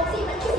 我自己喷去